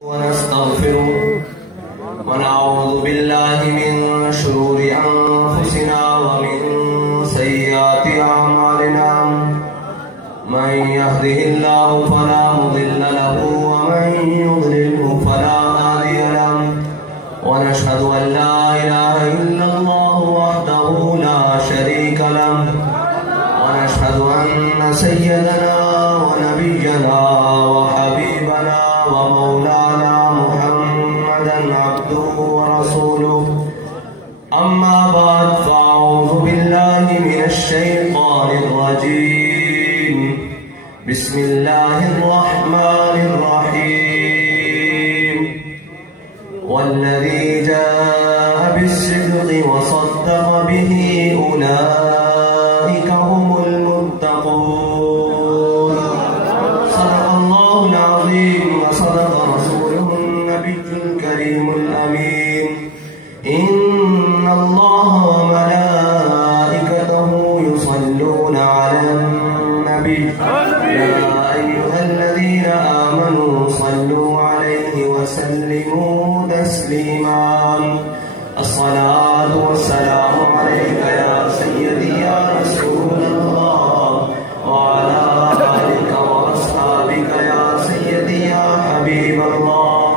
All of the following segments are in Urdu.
ونستغفره ونعوذ بالله من شرور أنفسنا ومن سيئات أعمالنا من يهده الله فلا مضل له ومن يضلله فلا هادي له ونشهد أن لا إله إلا الله وحده لا شريك له ونشهد أن سيدنا ونبينا وحبيبنا ومولانا محمدا عبده ورسوله أما بعد فأعوذ بالله من الشيطان الرجيم بسم الله الرحمن الرحيم والذي جاء بالصدق وصدق به أولئك هم المتقون صدق الله العظيم وصدق رسوله النبي الكريم الأمين إن الله وملائكته يصلون على النبي يا أيها الذين آمنوا صلوا عليه وسلموا تسليما الصلاة والسلام عليك يا سيدي يا رسول الله وعلى آلك وأصحابك يا سيدي يا حبيب الله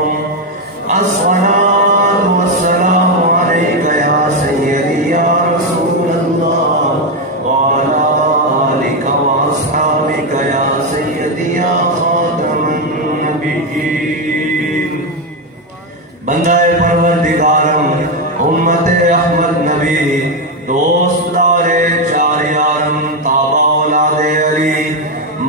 الصلاة والسلام عليك يا سيدي يا رسول الله وعلى آلك وأصحابك يا سيدي يا خاتم النبيين بندہ پروردگارم امت احمد نبی دوست دارے چار یارم تابع اولاد علی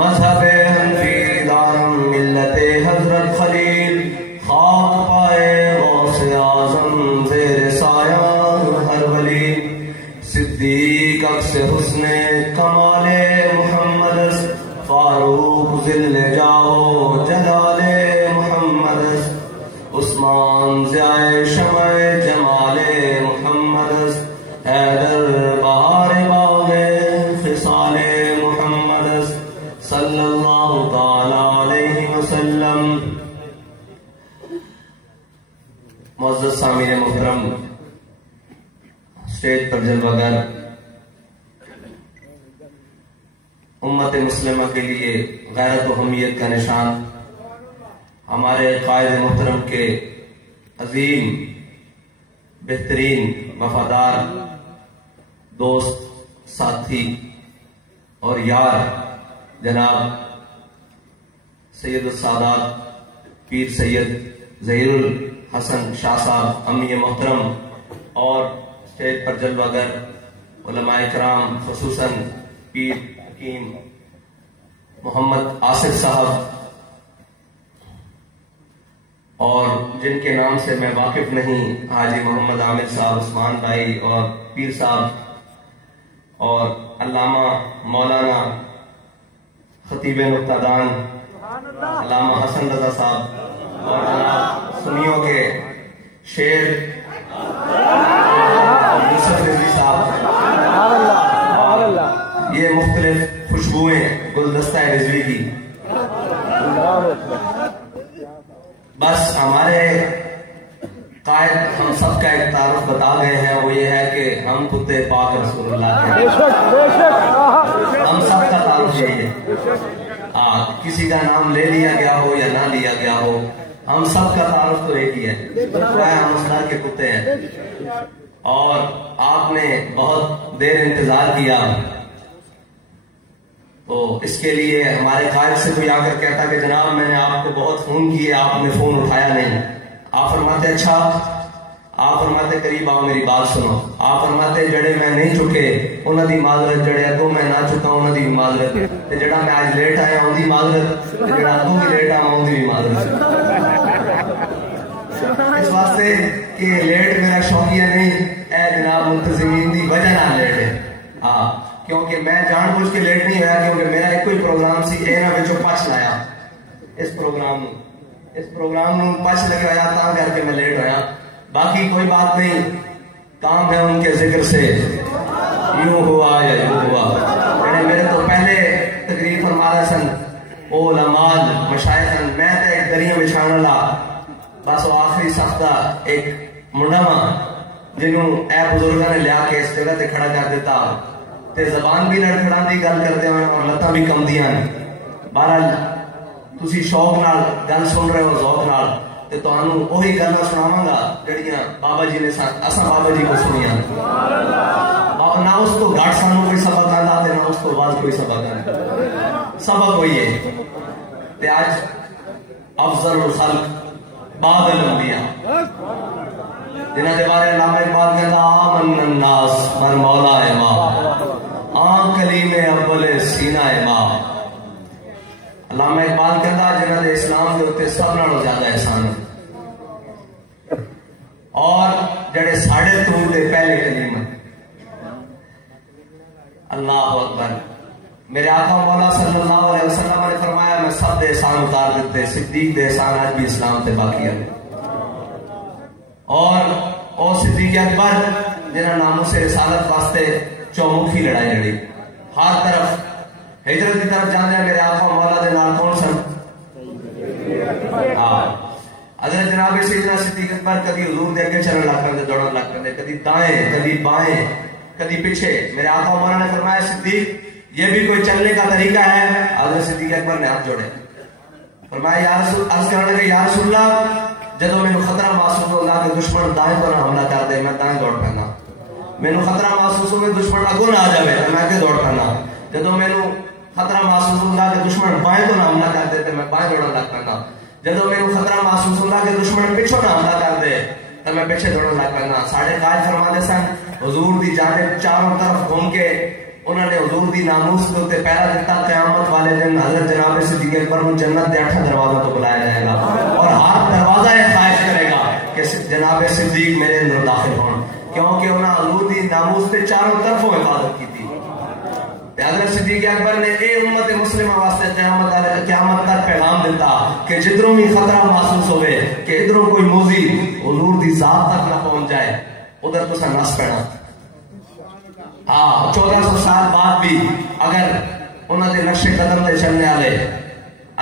مذہب حنفی دارم ملت حضرت خلیل خاک پائے غوث اعظم زیر سایہ ہر ولی صدیق عکس حسن کمال محمد فاروق ذل جاؤ جلال محمد عثمان ضیاء شمع جمال محمد حیدر بہار باغ خصال محمد صلی اللہ تعالی علیہ وسلم معزز سامعین محترم اسٹیج پر جلوہ گر امت مسلمہ کے لیے غیرت و حمیت کا نشان ہمارے قائد محترم کے عظیم بہترین وفادار دوست ساتھی اور یار جناب سید السادات پیر سید ظہیر الحسن شاہ صاحب امی محترم اور اسٹیج پر جلوہ گر علماء کرام خصوصاً پیر حکیم محمد آصف صاحب اور جن کے نام سے میں واقف نہیں حاجی محمد عامر صاحب عثمان بھائی اور پیر صاحب اور علامہ مولانا خطیب نقطہ دان علامہ حسن رضا صاحب اور جناب سنیوں کے شیر یوسف رضوی صاحب اور یہ مختلف خوشبوئیں گلدستہ رضوی کی بس ہمارے قائد ہم سب کا ایک تعارف بتا گئے ہیں وہ یہ ہے کہ ہم کتے پاک رسول اللہ کے ہم سب کا تعارف یہی ہے کسی کا نام لے لیا گیا ہو یا نہ لیا گیا ہو ہم سب کا تعارف تو ایک ہی ہے ہم اسلام کے کتے ہیں اور آپ نے بہت دیر انتظار کیا تو اس کے لیے ہمارے قائد سے کوئی آ کر کہتا کہ جناب میں نے آپ کو بہت فون کیے آپ نے فون اٹھایا نہیں آپ فرماتے اچھا آپ فرماتے قریب آؤ میری بات سنو آپ فرماتے جڑے میں نہیں چکے انہوں دی معذرت جڑے اگوں میں نہ چکا انہوں دی معذرت جڑا میں آج لیٹ آیا ان دی معذرت جڑا اگوں بھی لیٹ آیا ان دی بھی معذرت اس واسطے کہ لیٹ میرا شوقیہ نہیں اے جناب منتظمین دی وجہ نہ لیٹ ہے کیونکہ میں جان بوجھ کے لیٹ نہیں ہوا کیونکہ میرا ایک کوئی پروگرام سی اے نہ بچو پچ لایا اس پروگرام پچ لگے ہویا تاں کر کے میں لیٹ ہویا باقی کوئی بات نہیں کام ہے ان کے ذکر سے یوں ہوا یا یوں ہوا میرے تو پہلے تقریر فرما رہے سن علماء مشائخ میں تے ایک دریا بچھانا لا بس وہ آخری صف دا ایک منڈا وا جنوں اے بزرگاں نے لیا کے اس جگہ تے کھڑا کر دیتا تے زبان بھی لڑکھڑاں دی گل کردے ہوئے اور لتاں بھی کمدیاں. بہرحال تسی شوق نال گل سن رہے ہو ذوق نال تے تانوں وہی گلاں سناواں گا جڑیاں بابا جی نے اساں بابا جی کو سنیاں. نہ اس کو گھٹ سانوں کوئی سبق آتا تے نہ اس کو بعد کوئی سبق آتا. سبق ہوئی ہے تے آج افضل الخلق بعد الانبیاء جنہاں دے بارے علامہ اقبال کہتا آمن الناس من مولا امام آن کلیم اول سینہ امام. علامہ اقبال کہتا جنہاں دے اسلام دے ہوتے سب نالوں زیادہ احسان اور جڑے ساڑھے تور دے پہلے کلیم اللہ اکبر. میرے آقا مولا صلی اللہ علیہ وسلم نے فرمایا میں سب دے احسان اتار دیتے صدیق دے احسان آج بھی اسلام تے باقی ہے. اور صدیق اکبر جنہاں ناموس رسالت واسطے چومکھی لڑائی لڑی ہر طرف ہجرت کی طرف جانے ہیں. میرے آقا مولا دے نال کون سن؟ حضرت جناب سیدنا صدیق اکبر کبھی حضور دے اگے چلن لگ پندے دوڑن لگ پندے کبھی دائیں کبھی بائیں کبھی پیچھے. میرے آقا مولا نے فرمایا صدیق یہ بھی کوئی چلنے کا طریقہ ہے؟ حضرت صدیق اکبر نے ہاتھ جوڑے فرمایا یا رسول عرض کرنے لگے یا رسول اللہ جدو میں خطرہ محسوس ہوگا کہ دشمن دائیں پر حملہ کر دے میں دائیں دوڑ پہنا. میں خطرہ محسوس ہوگا دشمن اگوں نہ آ جائے میں کہ دوڑ پہنا. جدو میں خطرہ محسوس ہوگا کہ دشمن بائیں تو نہ حملہ کر دے تو میں بائیں دوڑن لگ پہنا. جدو میں خطرہ محسوس ہوگا کہ دشمن پیچھوں نہ حملہ کر دے تو میں پیچھے دوڑن لگ پہنا. ساڑھے قائد فرماتے سن حضور دی جانب چاروں طرف گھوم کے انہوں نے حضور دی ناموس کو تے پہلا دیتا قیامت والے دن حضرت جناب صدیق اکبر کو جنت دے 8 دروازہ تو بلایا جائے گا اور ہر دروازہ یہ خواہش کرے گا کہ جناب صدیق میرے اندر داخل ہوں کیونکہ انہوں نے حضور دی ناموس تے چاروں طرفوں حفاظت کی تھی. حضرت صدیق اکبر نے اے امت مسلمہ واسطے قیامت تک پیغام دیتا کہ جدروں بھی خطرہ محسوس ہوئے کہ ادھروں کوئی موزی حضور دی ذات تک نہ پہنچ جائے ادھر تو سا نس پینا. 1400 سال بعد بھی اگر انہوں نے نقش قدم تے چلنے والے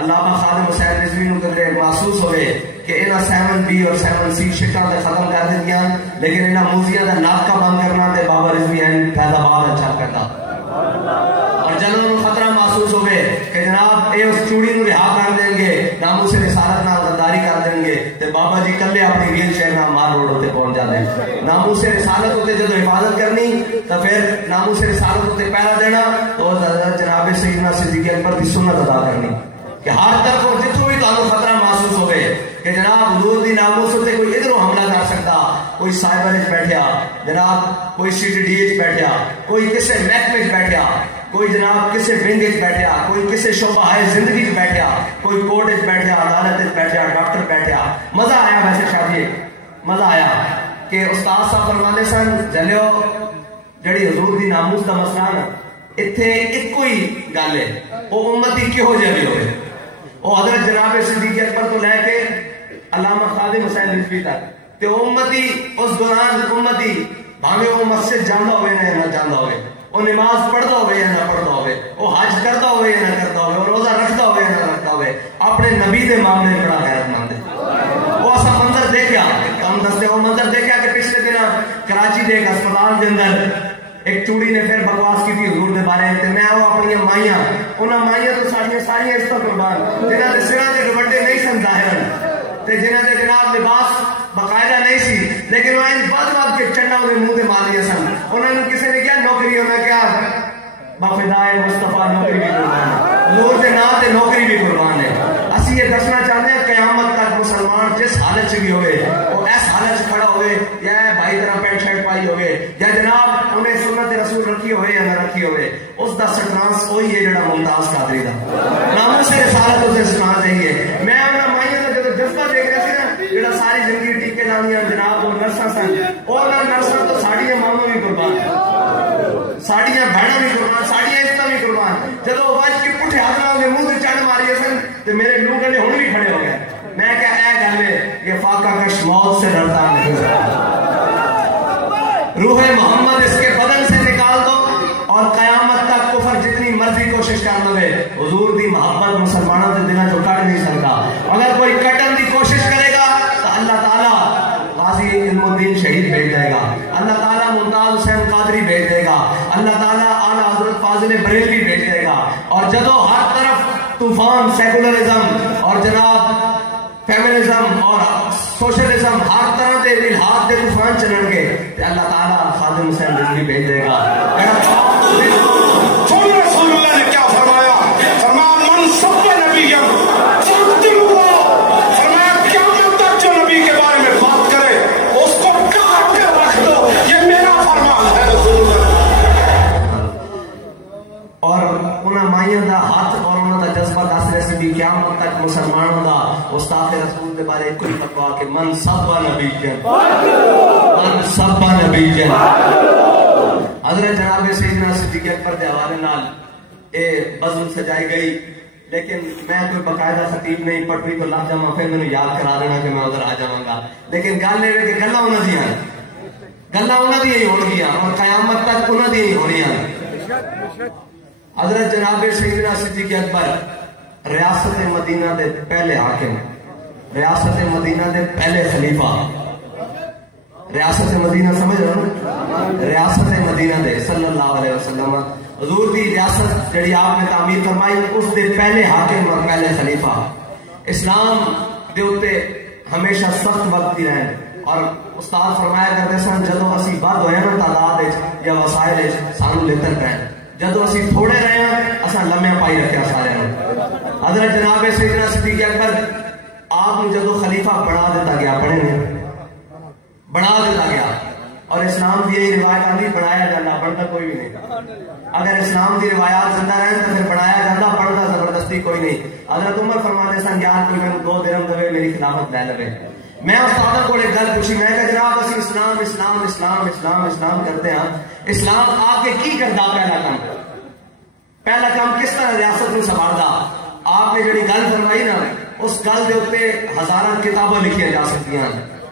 علامہ خادم حسین رضوی نو قدرے محسوس ہوئے کہ انہاں 7B اور 7C شکاں تے ختم کر دیتیاں لیکن انہاں موزیاں دا ناکہ بند کرنا تے بابا رضوی این فیض آباد اچھا کرتا. اور جنہوں نے خطرہ محسوس ہوئے کہ جناب اے اس چوڑی نو رہا کر دیں گے ناموس رسالت نال غداری کر دیں گے تے بابا جی کلے اپنی ویل چیئر نال مار روڈ ہوتے پہنچ جاتے. ناموس رسالت ہوتے جدو حفاظت کرنی تو پھر ناموس رسالت ہوتے پہلا دینا تو جناب سیدنا صدیق اکبر کی سنت ادا کرنی کہ ہر طرف جتوں بھی تانوں خطرہ محسوس ہوئے کہ جناب حضور دی ناموس ہوتے کوئی ادھروں حملہ کر سکتا کوئی سائبر اچ بیٹھیا جناب کوئی CTD اچ بیٹھیا کوئی کسے محکمے اچ بیٹھیا کوئی جناب کسے ونگ اچ بیٹھیا کوئی کسے شعبہ زندگی اچ بیٹھیا کوئی کورٹ اچ بیٹھیا عدالت اچ بیٹھیا ڈاکٹر بیٹھیا. مزہ آیا ویسے شادی مزہ آیا کہ استاد صاحب فرماندے سن جلیو جڑی حضور دی ناموس دا مسئلہ نا اتھے ایک کوئی گل ہے وہ امتی کہو جہی ہوئے وہ حضرت جناب صدیق اکبر تو لے کے علامہ خادم حسین رضوی تک تے امتی اس دوران امتی بھاوے وہ مسجد جاندہ ہوئے نہ جاندہ ہوئے وہ نماز پڑھتا ہوئے یا نہ پڑھتا ہوئے وہ حج کرتا ہوئے یا نہ کرتا ہوئے وہ روزہ رکھتا ہوئے یا نہ رکھتا ہوئے اپنے نبی دے معاملے بڑا غیرت مند ہے. وہ ایسا منظر دیکھا ہم دستے وہ منظر دیکھا کہ پچھلے دن کراچی دے ایک اسپتال دے اندر ایک چوڑی نے پھر بکواس کی تھی حضور دے بارے تے میں وہ اپنی مائیاں انہاں مائیاں تو ساریاں اس طرح قربان جنہاں دے سراں تے دوپٹے نہیں سن ظاہر تے جنہاں دے جناب لباس باقاعدہ نہیں سی لیکن وہ ان بعد کے چنڈا دے منہ تے مار لیا سن. انہاں نے کسی نے کیا نوکری انہاں کیا بفدائے مصطفیٰ نوکری بھی قربان ہے حضور دے نام تے نوکری بھی قربان ہے. اسی یہ دسنا چاہتے ہیں قیامت تک مسلمان جس حالت سے بھی ہوئے وہ اس حالت سے کھڑا ہوئے یا بھائی طرح پینٹ شرٹ پائی ہوئے یا جناب انہیں سنت رسول رکھی ہوئے یا نہ رکھی ہوئے اس دا سٹرانس وہی ہے جڑا ممتاز قادری دا ناموس رسالت اسے سٹرانس دیں میں انہاں مائیاں دا جب جذبہ دیکھ رہا سی نا جڑا ساری زندگی ٹیکے لانیاں جناب وہ نرساں سن اور نرساں تو ساڑیاں ماما بھی قربان ساڑیاں بھڑا بھی قربان ساڑیاں عزتاں بھی قربان جدو واج کے پٹھے ہاتھ نال منہ تے چڑھ ماری سن تے میرے لوگ نے ہن بھی کھڑے ہو گئے. میں کیا اے گل ہے یہ فاقہ کش موت سے ڈرتا نہیں روح محمد اس کے بدن سے نکال دو اور قیامت تک کفر جتنی مرضی کوشش کر لو حضور دی محبت مسلمانوں کے دلوں چوں کٹ نہیں سکتا. اگر کوئی کٹن دی کوشش کرے گا تو طوفان سیکولرزم اور جناب فیمنزم اور سوشلزم ہر طرح کے الحاد کے طوفان چلن گے تے اللہ تعالیٰ خادم حسین رضوی بھیج دے گا. رسول اللہ نے کیا فرمایا؟ فرمایا من سب نبی فرمایا قیامت تک جو نبی کے بارے میں بات کرے اس کو کاٹ کے رکھ دو. یہ میرا فرمان ہے رسول اللہ. اور انہاں مائیاں دا ہاتھ اور انہاں دا جذبہ دس رہے سی بھی قیامت تک مسلمانوں دا استاد رسول دے بارے کوئی فتوا کہ من سب نبی جن من سب نبی جن. حضرت جناب سیدنا صدیق اکبر دے حوالے نال اے بزم سجائی گئی لیکن میں کوئی باقاعدہ خطیب نہیں پٹری کو لگ جاواں پھر مینوں یاد کرا دینا کہ میں ادھر آ جاواں گا. لیکن گل یہ ہے کہ گلاں انہاں دیاں گلاں انہاں دیاں ہی ہونگیاں اور قیامت تک انہاں دیاں ہی ہونیاں. حضرت جناب سیدنا صدیق اکبر ریاست مدینہ دے پہلے حاکم ریاست مدینہ دے پہلے خلیفہ ریاست مدینہ سمجھ رہے ہو ریاست مدینہ دے صلی اللہ علیہ وسلم حضور دی ریاست جڑی آپ نے تعمیر فرمائی اس دے پہلے حاکم اور پہلے خلیفہ. اسلام دے اوتے ہمیشہ سخت وقت ہی رہن اور استاد فرمایا کرتے سن جدو اسی بد ہوئے نا تعداد یا وسائل سانو لتر پہ جدو اسی تھوڑے رہے ہیں اساں لمحے پائی رکھیا سارے. حضرت جناب سیدنا صدیق اکبر آپ نے جدو خلیفہ بنا دیتا گیا پڑھے نہیں بنا دیتا گیا اور اسلام کی یہی روایت آدھی بنایا جاتا پڑھتا کوئی بھی نہیں. اگر اسلام کی روایات زندہ رہن تو پھر بنایا جاتا پڑھتا زبردستی کوئی نہیں. حضرت عمر فرماتے سن یار کوئی میں 2 درہم دے میری خلافت لے لے. میں استاد کو ایک گل پوچھی میں کہ جناب اسی اسلام اسلام اسلام اسلام اسلام کرتے ہیں اسلام آ کے کی کرتا پہلا کام کس طرح ریاست کو سنبھالتا. آپ نے جڑی گل فرمائی نا اس گل کے اوپر ہزاراں کتابیں لکھی جا سکتی ہیں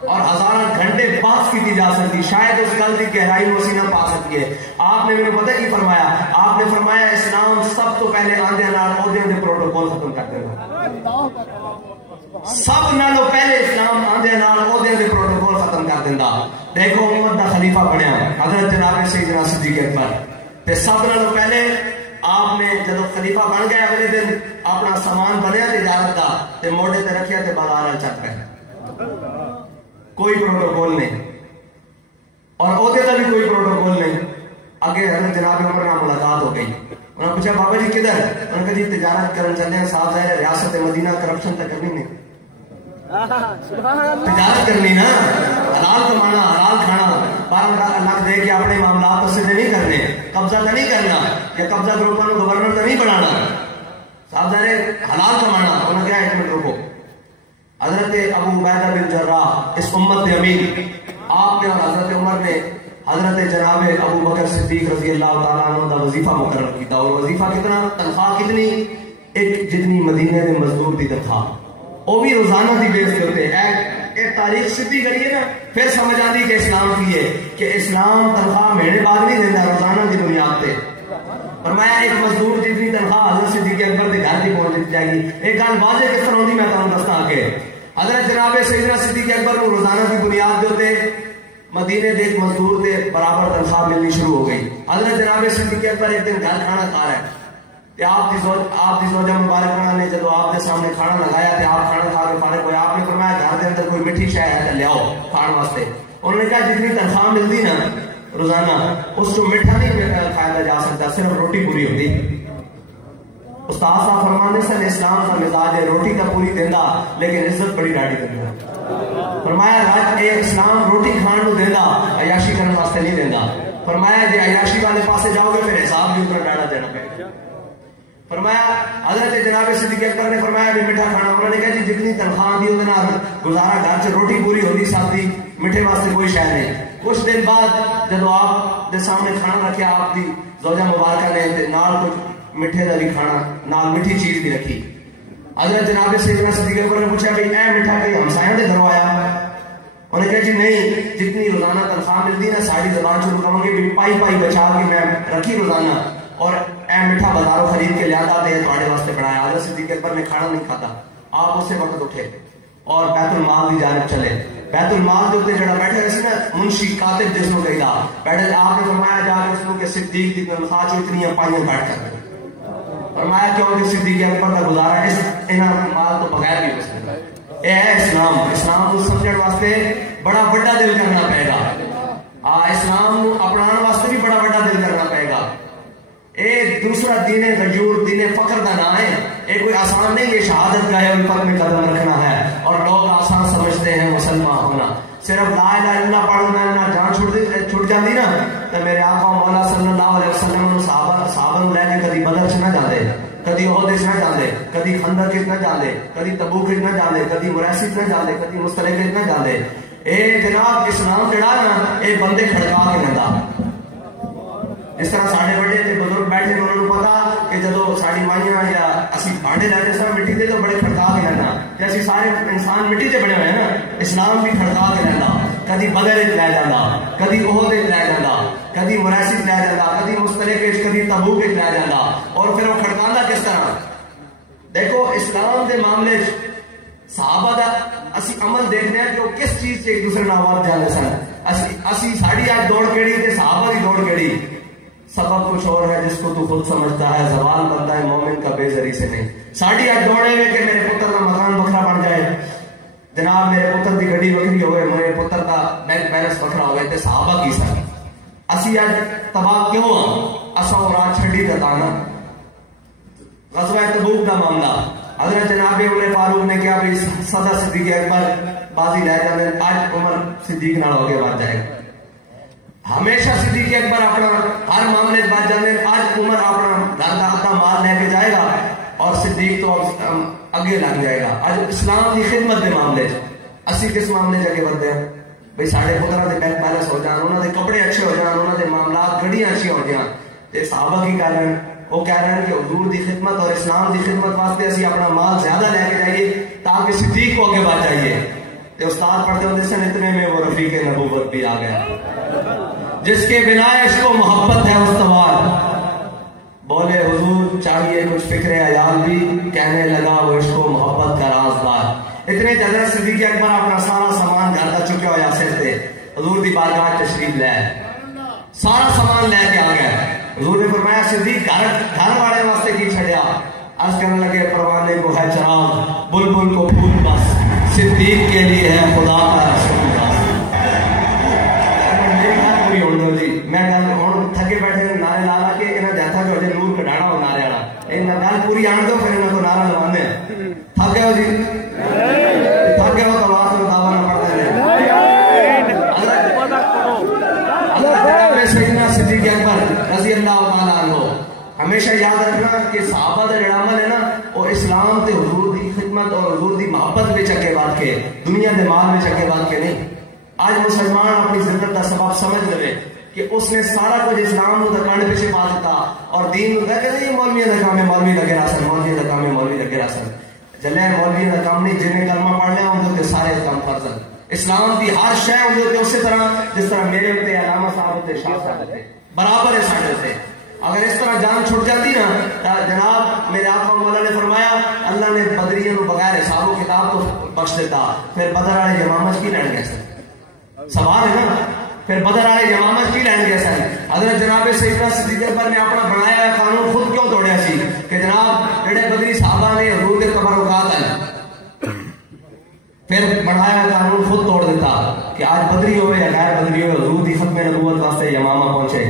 اور ہزاراں گھنٹے بحث کی جا سکتی شاید اس گل کی گہرائی میں اسی نہ پا سکتی ہے. آپ نے میرے پتہ کی فرمایا آپ نے فرمایا اسلام سب تو پہلے آندے نال عہدے دے پروٹوکول ختم کر دینا. سب نالوں پہلے اسلام آندے نال عہدے دے پروٹوکول ختم کر دیندا. دیکھو امت دا خلیفہ بنیا حضرت جناب سیدنا صدیق اکبر تے سب نالوں پہلے آپ نے جدو خلیفہ بن گیا اگلے دن اپنا سامان بنیا تجارت دا تے موڑے تے رکھیا تے بازار چل پے کوئی پروٹوکول نہیں اور عہدے کا بھی کوئی پروٹوکول نہیں. آگے حضرت جناب عمر نال ملاقات ہو گئی. انہوں نے پوچھا بابا جی کدھر؟ انہوں نے کہا جی تجارت کرن چلے ہیں صاحب ظاہر ہے ریاست مدینہ کرپشن تک کرنی نہیں تجارت کرنی نا حلال کمانا حلال کھانا 12 لاکھ دے کے اپنے معاملات اس سے نہیں کرنے قبضہ تو نہیں کرنا یا قبضہ گروپوں کو گورنر تو نہیں بنانا صاحب ظاہر ہے حلال کمانا. انہوں نے کہا 1 منٹ رکو. حضرت ابو عبیدہ بن جراح اس امت کے امیر آپ نے اور حضرت عمر نے حضرت جناب ابو بکر صدیق رضی اللہ تعالیٰ عنہ دا وظیفہ مقرر کیتا. اور وظیفہ کتنا تنخواہ کتنی ایک جتنی مدینے میں مزدور دی تنخواہ وہ بھی روزانہ دی بیس کرتے ہیں. ایک تاریخ سدھی کریے نا پھر سمجھ آتی کہ اسلام کی ہے کہ اسلام تنخواہ مہینے بعد نہیں دیتا روزانہ کی بنیاد پہ. فرمایا ایک مزدور جتنی تنخواہ حضرت صدیق اکبر کے گھر کی پہنچ جائے گی. ایک گل واضح کس طرح ہوتی میں تمہیں دستا کہ حضرت جناب سیدنا صدیق اکبر کو روزانہ کی بنیاد دے ہوتے مدینے دے ایک مزدور دے برابر تنخواہ ملنی شروع ہو گئی. حضرت جناب صدیق اکبر ایک دن گھر کھانا کھا رہے ہیں آپ کی زوجہ مبارکہ نے جب آپ کے سامنے کھانا لگایا تو آپ کھانا کھا کے فارغ ہوئے. آپ نے فرمایا گھر کے اندر کوئی میٹھی شے ہے لے آؤ کھانے واسطے. انہوں نے کہا جتنی تنخواہ ملتی نا روزانہ اس کو میٹھا نہیں کھایا جا سکتا صرف روٹی پوری ہوتی. استاد صاحب فرمانے سے اسلام کا مزاج ہے روٹی کا پوری دینا لیکن عزت بڑی ڈاڑی دینا. فرمایا اسلام روٹی کھان کو دینا عیاشی کرنے واسطے نہیں دینا. فرمایا جی عیاشی والے پاسے جاؤ گے پھر حساب بھی اتنا ڈاڑا دینا پڑے. فرمایا حضرت جناب صدیق اکبر نے فرمایا بھی میٹھا کھانا. انہوں نے کہا جی جتنی تنخواہ دی ہوگی گزارا گھر سے روٹی پوری ہوتی ساتھی میٹھے واسطے کوئی شے نہیں. کچھ دن بعد جب آپ دے سامنے کھانا رکھیا آپ دی زوجہ مبارکہ نے نال کچھ میٹھے دا بھی کھانا نال میٹھی چیز بھی رکھی. حضرت جناب سیدنا صدیق اکبر نے پوچھا بھائی اے میٹھا کہیں ہمسایوں دے گھروں آیا؟ انہوں نے کہا جی نہیں جتنی روزانہ تنخواہ ملتی نا ساری زبان شروع کروں گی بھی پائی پائی بچا کے میں رکھی روزانہ اور اے میٹھا بازاروں خرید کے لیا آتے ہیں تھوڑے واسطے بنایا. حضرت صدیق اکبر نے کھانا نہیں کھاتا. آپ اس سے وقت اٹھے اور بیت المال کی جانب چلے. بیت المال کے اتنے جڑا بیٹھے ہوئے نا منشی کاتب جس کو کہی بیٹھے آپ نے فرمایا جا کے اس کو کہ صدیق کی تنخواہ اتنی پائیاں کاٹ کر فرمایا کیونکہ صدیق اکبر کا گزارا اس مال تو بغیر بھی ہو سکتا ہے. اے ہے اسلام. اسلام کو سمجھنے واسطے بڑا بڑا دل کرنا پڑے گا. اسلام کو اپنانے واسطے بھی بڑا بڑا دل کرنا پڑے گا. اے دوسرا دین غیور دین فخر کا نام ہے. اے کوئی آسان نہیں. یہ شہادت کا ہے الفت میں قدم رکھنا ہے. اور لوگ آسان سمجھتے ہیں مسلمان ہونا. صرف لا الہ الا اللہ پڑھنا ہے. جان چھٹ جاتی نا تو میرے آقا مولا صلی اللہ علیہ وسلم صحابہ لے کے کدی بدر چ نہ جاندے, کدی عہد چ نہ جاندے, کدی خندق چ نہ جاندے, کدی تبوک چ نہ جاندے, کدی مریسی چ نہ جاندے, کدی مستلق چ نہ جاندے. اے جناب اسلام جڑا نا اے بندے کھڑکا کے لیندا. اس طرح ساڑھے بڑے تے بزرگ بیٹھے انہوں نے پتا کہ جدو ساڑھی مائیاں یا اسی بھانڈے لیتے سر مٹی دے تو بڑے کھڑکا کے لینا. جیسے سارے انسان مٹی سے بنے ہوئے ہیں نا, اسلام بھی کھڑکا کے لینا. کدی بدر لے جانا, کدی عہد لے جانا, کدی مریسی لے جانا, کدی مستلق, کدی تبوک لے جانا. اور پھر وہ کھڑکانا کس طرح؟ دیکھو اسلام دے معاملے صحابہ دا اسی عمل دیکھنے ہیں کہ وہ کس چیز سے ایک دوسرے نال وار جاندے سن. اسی ساڑھی آج دوڑ کیڑی تے صحابہ دی دوڑ کیڑی. سبب کچھ اور ہے جس کو تو خود سمجھتا ہے. زوال بنتا ہے مومن کا بے ذری سے نہیں. ساڑھی آج دوڑے ہوئے کہ میرے پتر کا مکان بکھرا بن جائے, جناب میرے پتر کی گڈی بکری ہوئے, میرے پتر کا بینک بیلنس بکھرا ہوئے. تے صحابہ کی سن اسی آج تباہ کیوں ہاں؟ اساں اور آج چھڑی دیتا نا. غزوہ تبوک کا معاملہ حضرت جناب عمر فاروق نے کیا بھی صدر صدیق اکبر بازی لے جانے, آج عمر صدیق نال ہو کے بات جائے. ہمیشہ صدیق اکبر اپنا ہر معاملے بات جانے, آج عمر اپنا گھر کا اپنا مال لے کے جائے گا اور صدیق تو اگے لگ جائے گا. آج اسلام کی خدمت کے معاملے اسی کس معاملے سے اگے بڑھتے ہیں بھئی ساڑھے پترہ دے بینک بیلنس ہو جان, انہوں نے کپڑے اچھے ہو جان, انہوں نے معاملات گھڑیاں اچھی ہو جان. تے صحابہ کی کہہ رہے ہیں, وہ کہہ رہے ہیں کہ حضور دی خدمت اور اسلام دی خدمت واسطے اسی اپنا مال زیادہ لے کے جائیے تاکہ صدیق کو آگے بڑھ جائیے. تے استاد پڑھتے ہوتے سن اتنے میں وہ رفیق نبوت بھی آ گیا. جس کے بنا عشق و محبت ہے استوار, بولے حضور چاہیے کچھ فکر عیال بھی, کہنے لگا وہ عشق و محبت کا رازدار. اتنے حضرت صدیق اکبر اپنا سارا سامان گھر کا چکے ہوا سر تھے. حضور دی بارگاہ تشریف لے سارا سامان لے کے آ گئے. حضور نے فرمایا صدیق گھر والے واسطے کی چھڑیا؟ عرض کرنے لگے پروانے کو ہے چراغ, بلبل کو پھول بس, صدیق کے لیے ہے خدا کا رسول. میں تھکے بیٹھے نعرے لا لا کے انہیں دیتا کہ وجہ نور کٹانا ہو نعرے والا. ایک گل پوری آن دو پھر انہیں کو نعرہ لوانے. تھک گئے ہو جی, تھک گئے ہو تو آواز میں دعویٰ نہ پڑھتے رہے. حضرت سیدنا صدیق اکبر رضی اللہ تعالیٰ عنہ ہمیشہ یاد رکھنا کہ صحابہ دا جڑا عمل ہے نا وہ اسلام تے حضور دی خدمت اور حضور دی محبت میں چکے بات کے, دنیا دے مال میں چکے بات کے نہیں. آج مسلمان اپنی ذلت کا سبب سمجھ لے کہ اس نے سارا کچھ اسلام کو دکانے پیچھے پا دیتا اور دین کو کہہ کہ مولوی کا کام ہے, مولوی لگے راسن, مولوی کا کام ہے, مولوی لگے راسن. جلے مولوی کا کام نہیں, جنہیں کلمہ پڑھ لیا ان کے سارے کام فرض. اسلام کی ہر شے ان کے اسی طرح جس طرح میرے ہوتے علامہ صاحب ہوتے, شاہ صاحب ہوتے, برابر ہے ساڑھے ہوتے. اگر اس طرح جان چھوٹ جاتی نا جناب میرے آقا مولا نے فرمایا اللہ نے بدریوں کو بغیر حساب و کتاب تو بخش دیتا. پھر بدر والے یمامت کی لین گئے سن, سوال ہے نا, پھر بدر والے یمامت کی لین گئے سن. حضرت جناب سیدنا صدیق اکبر نے اپنا بنایا ہے قانون خود کیوں توڑیا سی کہ جناب جڑے بدری صحابہ نے حضور کے تبرکات ہیں, پھر بنایا قانون خود توڑ دیتا کہ آج بدری ہوئے یا غیر بدری ہوئے حضور دی ختم نبوت واسطے یمامہ پہنچے.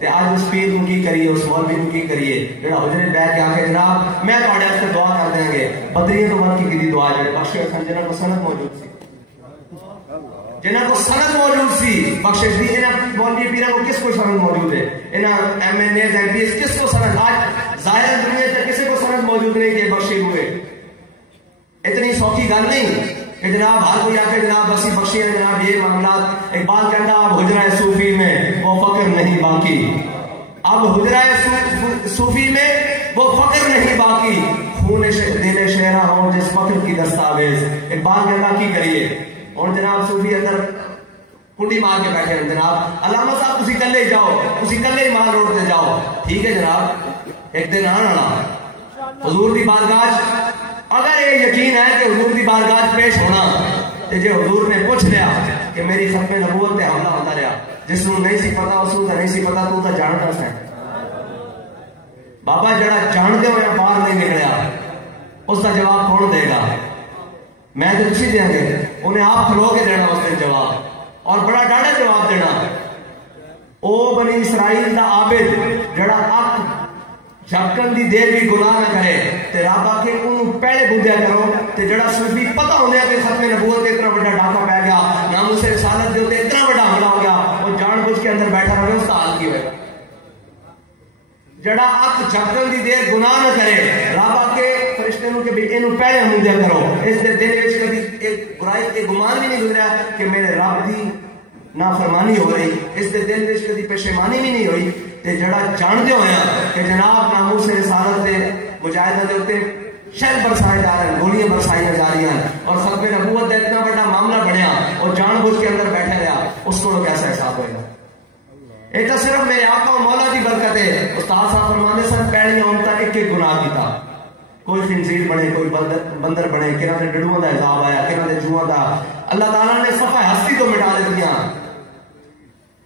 تے آج اس پیر کو کی کریے, اس مولوی کو کی کریے جڑا حجرے بیٹھ کے آ کے جناب میں تواڈے واسطے دعا کر دیں گے. بدریوں تو من کی دعا جڑے بخشے سن جنہاں کو سند موجود سی, جنہاں کو سند موجود سی بخشش دی. انہاں مولوی پیراں کو کس کو سند موجود ہے؟ انہاں M N is M P S کس کو سند؟ آج ظاہر دنیا تے کسی کو سند موجود نہیں کہ بخشے ہوئے. اتنی سوکھی گل نہیں کہ جناب ہر کوئی آ کے جناب بخشی بخشی ہے جناب یہ معاملات. ایک بات کہتا اب حجرہ صوفی میں وہ فقر نہیں باقی, اب حجرہ صوفی میں وہ فقر نہیں باقی, خون دل شہرہ ہوں جس فقر کی دستاویز. ایک بات کہتا کی کریے اور جناب صوفی اندر کنڈی مار کے بیٹھے ہیں جناب علامہ صاحب تسی کلے ہی جاؤ, تسی کلے ہی مال روڑتے جاؤ. ٹھیک ہے جناب, ایک دن آنا حضور دی بارگاہ, اگر یہ یقین ہے کہ حضور دی بارگاہ پیش ہونا تے جے حضور نے پوچھ لیا کہ میری ختم نبوت تے حملہ ہوتا رہا, جس کو نہیں سی پتا اس کو نہیں سی پتا تو جانتا ہے. بابا جڑا جانتے ہوئے باہر نہیں نکلیا اس کا جواب کون دے گا؟ میں تو تسی دیں گے، انہیں آپ کھلو کے دینا اس نے جواب، اور بڑا ڈاڑا جواب دینا۔ او بنی اسرائیل دا عابد جڑا اک جھپکن دی دیر بھی گناہ نہ کرے تے رب آ کے انہوں پہلے بودیا کرو، تے جڑا صرف بھی پتہ ہونے کہ ختم نبوت اتنا بڑا ڈاکہ پہ گیا، ناموس رسالت دے ہوتے اتنا بڑا حملہ ہو گیا، وہ جان بوجھ کے اندر بیٹھا رہے، اس کا حال کی ہوئے گا؟ جڑا اک جھپکن دی دیر گناہ نہ کرے رب آ کے فرشتے نوں کہ بھی انہوں پہلے بودیا کرو، اس دے دل وچ کبھی ایک برائی ایک گمان بھی نہیں گزریا کہ میرے رب دی نافرمانی ہو رہی، اس دے دل وچ کبھی پشیمانی بھی نہیں ہوئی، تے جڑا جانتے ہوئے کہ جناب ناموس رسالت دے مجاہدوں دے اوتے شہر برسائے جا رہے ہیں، گولیاں برسائی جا رہی ہیں، اور ختم نبوت دا اتنا بڑا معاملہ بنیا اور جان بوجھ کے اندر بیٹھے رہا، اس کو کیسا حساب ہوئے گا؟ یہ تو صرف میرے آقا و مولا دی برکت ہے۔ استاد صاحب فرمانے سن پہلیاں امتاں ایک ایک گناہ کیتا، کوئی خنزیر بنے، کوئی بندر بنے، کہنا دے ڈڑواں دا عذاب آیا، کہنا دے جواں دا، اللہ تعالیٰ نے صفحہ ہستی تو مٹا دیا۔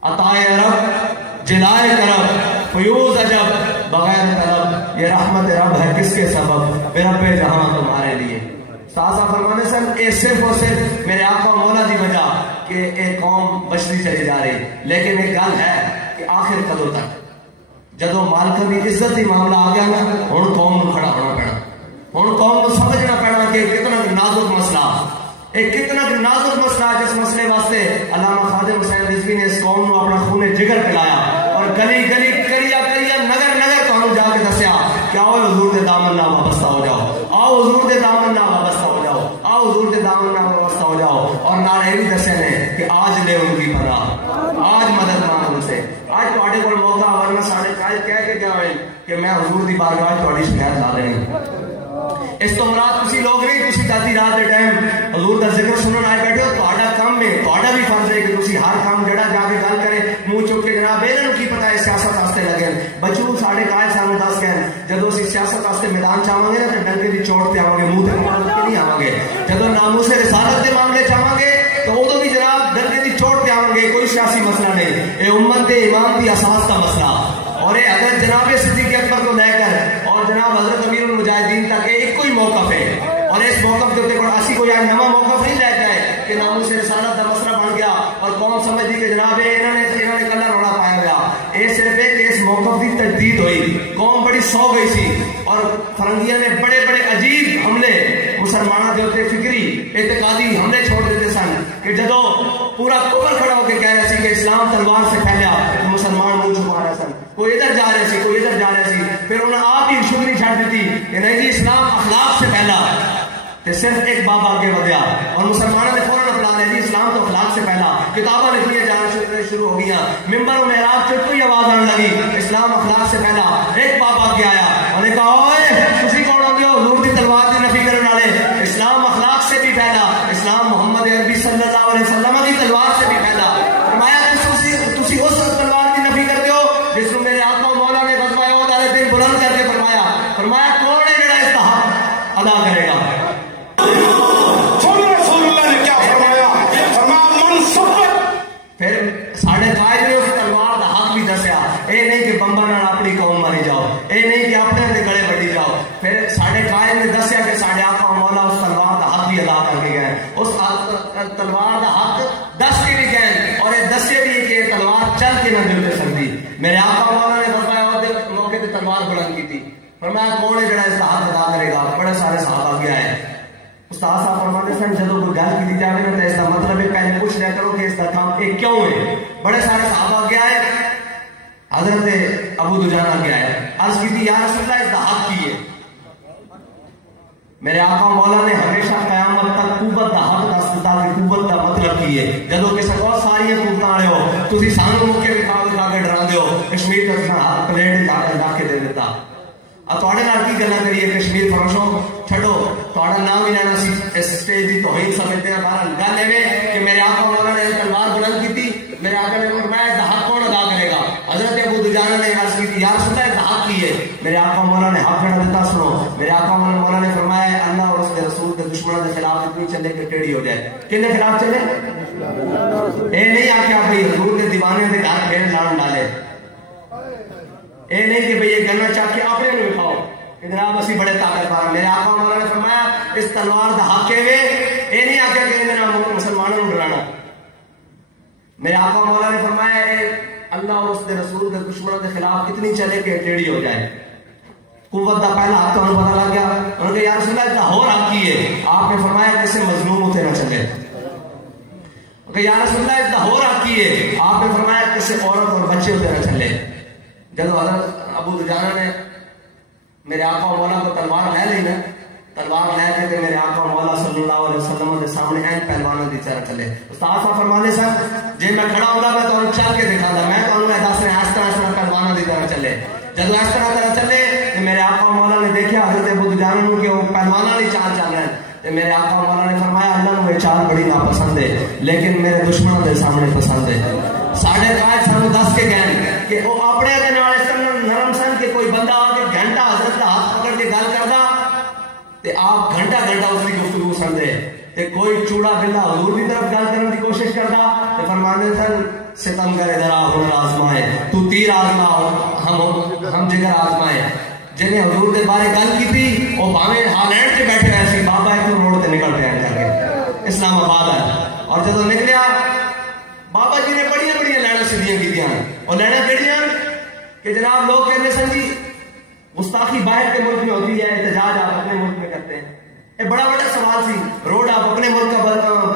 عطائے رب، جلائے کرب، فیوز عجب، بغیر طلب، یہ رحمت رب ہے کس کے سبب، بے رب جہاں تمہارے لیے۔ سازہ فرمانے سن اے صرف اور صرف میرے آقا و مولا دی وجہ کہ اے قوم بچتی چلی جا رہی، لیکن ایک گل ہے کہ آخر کدوں تک جدو مالکہ دی عزت دی معاملہ آ گیا نا، ہن قوم کو کھڑا ہونا پینا، ہن قوم کو سمجھنا پینا کہ کتنا نازک مسئلہ، ایک کتنا نازک مسئلہ، جس مسئلے واسطے علامہ خادم حسین رضوی نے اس قوم کو اپنا خون جگر پلایا اور گلی گلی کریا کریا نگر نگر تو جا کے دسیا کہ آؤ حضور دے دامن نہ وابستہ ہو جاؤ، آؤ حضور دے دامن نہ وابستہ ہو جاؤ، آؤ حضور دے دامن نہ وابستہ ہو جاؤ، اور نعرے بھی دسے نے کہ آج لے ان کی پناہ، آج مدد مانگ ان سے، آج تواڈے کول موقع، ورنہ ساڈے شاید کہہ کے گیا کہ میں حضور دی بارگاہ تواڈی شکایت لا رہی ہوں۔ اس تو مراد تسی لوگ نہیں، تسی دادی رات دے ٹائم حضور دا ذکر سنن آئے بیٹھے ہو، تہاڈا کام ہے، تہاڈا بھی فرض ہے کہ تسی ہر کام جڑا جا کے گل کرے منہ چک کے جناب انہاں نوں کی پتہ ہے سیاست واسطے لگے بچو، ساڈے قائد سانوں دس گئے جدوں اسی سیاست واسطے میدان چ آواں گے نا تے ڈنڈے دی چوٹ تے آواں گے، منہ تے مار کے نہیں آواں گے، جدوں ناموس رسالت دے معاملے چ آواں گے تو ادوں بھی جناب ڈنڈے دی چوٹ تے آواں گے، کوئی سیاسی مسئلہ نہیں، اے امت دے امام دی اساس کا مسئلہ، اور یہ حضرت جناب صدیق اکبر کو لے کر اور جناب حضرت امیر المجاہدین تک ایک کوئی موقف ہے، اور اس موقف کے اوپر اسی کوئی نواں موقف نہیں لے کے آئے کہ ناموس رسالت کا مسئلہ بن گیا اور قوم سمجھ دی کہ جناب انہوں نے کلا روڑا پایا گیا، یہ صرف ہے کہ اس موقف کی تجدید ہوئی، قوم بڑی سو گئی سی، اور فرنگیاں نے بڑے بڑے عجیب حملے مسلمانوں کے اوپر فکری اعتقادی حملے چھوڑ دیتے سن کہ جدو پورا کفر کھڑا ہو کے کہہ رہے سی کہ اسلام تلوار سے پھیلا تو مسلمان منہ چھپا رہے سن، کوئی ادھر جا رہے سی کوئی ادھر جا رہے سی، پھر انہوں نے آپ ہی شکری چھڑ دیتی کہ نہیں جی اسلام اخلاق سے پھیلا، تو صرف ایک باب آگے بڑھیا اور مسلمانوں نے فوراً اپنا دیا جی اسلام تو اخلاق سے پھیلا، کتابیں لکھنی جانا شروع ہو گیا، ممبر و محراب سے کوئی آواز آنے لگی اسلام اخلاق سے پھیلا، ایک باب آگے آیا انہوں نے کہا اوئے تسی کون ہوندے ہو حضور دی تلوار دی نفی کرنے والے، اسلام اخلاق سے بھی پھیلا، اسلام محمد عربی صلی اللہ علیہ وسلم کی تلوار سے بھی پھیلا، فرمایا تسی اس تلوار دی نفی کرتے ہو جس کو میرے آقا و مولا نے غزوہ احد والے دن بلند کر کے فرمایا کون ہے جڑا اس کا حق ادا کرے گا؟ پھر ساڑھے قائد نے اس تلوار دا حق بھی دسیا، اے نہیں کہ بمبا نال اپنی قوم ماری جاؤ، اے نہیں کہ اپنے دے گلے بڑی جاؤ، پھر ساڑھے قائد نے دسیا کہ ساڑھے آقا و مولا اس تلوار دا حق بھی ادا کر کے گئے، اس تلوار دا حق دس کے بھی گئے، اور یہ دسے بھی کہ تلوار چل کے نہ دل دے سکتی، میرے آقا و مولا نے فرمایا اس موقع تے تلوار بلند کی تھی، فرمایا کون ہے جڑا اس کا حق ادا کرے گا؟ بڑے سارے صحابہ گیا ہے، استاد صاحب فرماتے ہیں جب کوئی گل کی جائے نا تو اس کا مطلب ہے پہلے پوچھ لیا کرو کہ اس کا کام ایک کیوں ہے، بڑے سارے صحابہ گیا ہے، حضرت ابو دجانہ گیا ہے، عرض کی تھی یا رسول اللہ اس کا حق کی ہے، میرے آقا مولا نے ہمیشہ قیامت تک قوت دا حق دا ستا کی قوت دا مطلب کی ہے، جدو کسی کو ساری قوت آنے ہو تسی سانو مکے دکھا کے ڈرا دیو، کشمیر کا ہاتھ پلیٹ لا کے دے دیتا، تھوڑے نال کی گلا کریے کشمیر فروشوں چھڑو تھوڑا نام ہی لینا سی اس سٹیج دی توہین سمجھتے ہیں، بہرحال گل ہے کہ میرے آقا مولا نے تلوار بلند کی تھی، میرے آقا نے فرمایا اس کا حق کون ادا کرے گا؟ حضرت ابو دجانہ نے عرض کی تھی یا رسول اللہ اس کا حق کی ہے، میرے آقا مولا نے حق کہنا دیتا، سنو میرے آقا مولا نے فرمایا اللہ اور اس کے رسول کے دشمنوں کے خلاف اتنی چلے کہ ٹیڑھی ہو جائے، کن کے خلاف چلے؟ اے نہیں آکھیا بھائی حضور نے دیوانے دے گھر پھیر لان ڈالے، یہ نہیں کہ بھئی یہ گنا چاہ کے اپنے نو کھاؤ کہ جناب اسی بڑے طاقتور. میرے آقا مولا نے فرمایا اس تلوار دا حق ہے یہ نہیں آکھیا کہ انہاں مسلمانوں کو ڈرانا. میرے آقا مولا نے فرمایا اللہ اور اس کے رسول کے دشمنوں کے خلاف اتنی چلے کہ ٹیڑھی ہو جائے. قوت دا پہلا حق تو انہوں پتہ لگ گیا. انہوں نے کہا یا رسول اللہ اتنا ہور حق کی ہے. آپ نے فرمایا کسی مظلوم ہوتے نہ چلے. کہ یا رسول اللہ اتنا ہور حق کی ہے. آپ نے فرمایا کسی عورت اور بچے ہوتے نہ چلے. جب حضرت ابو دجانہ نے میرے آقا مولا کو تلوار لے لی نا, تلوار لے کے میرے آقا مولا صلی اللہ علیہ وسلم کے سامنے این پہلوانوں کی طرح چلے. استاد صاحب فرمانے صاحب جی میں کھڑا ہوگا میں تو چل کے دکھا دا, میں تو دس رہے اس طرح پہلوانوں کی طرح چلے. جب اس طرح چلے تو میرے آقا مولا نے دیکھا حضرت ابو دجانہ کہ وہ پہلوانوں کی چال چل رہے ہیں. تو میرے آقا مولا نے فرمایا اللہ مجھے چال بڑی ناپسند ہے لیکن میرے دشمنوں کے سامنے پسند ہے. ساڑھے قائد سانو دس کے گئے کہ وہ اپنے کے نال اس طرح نرم سن کہ کوئی بندہ آ کے گھنٹہ حضرت کا ہاتھ پکڑ کے گل کردا تے آپ گھنٹہ اس کی گفتگو سنتے تے کوئی چوڑا بلا حضور کی طرف گل کرنے کی کوشش کردا تے فرمانے سن ستم کرے ذرا ہنر آزمائے تو تیر آزما ہم جگر آزمائے. جنہیں حضور کے بارے گل کی تھی وہ بھاویں ہالینڈ سے بیٹھے رہے سی بابا ایک روڈ تے نکل پیا کر کے اسلام آباد ہے. اور جب نکلیا بابا جی نے بڑی بڑی لینا سیدھیاں کی اور لینا کہڑیاں کہ جناب لوگ کہتے سن جی گستاخی باہر کے ملک میں ہوتی ہے احتجاج آپ اپنے ملک میں کرتے ہیں. یہ بڑا بڑا سوال سی. روڈ آپ اپنے ملک کا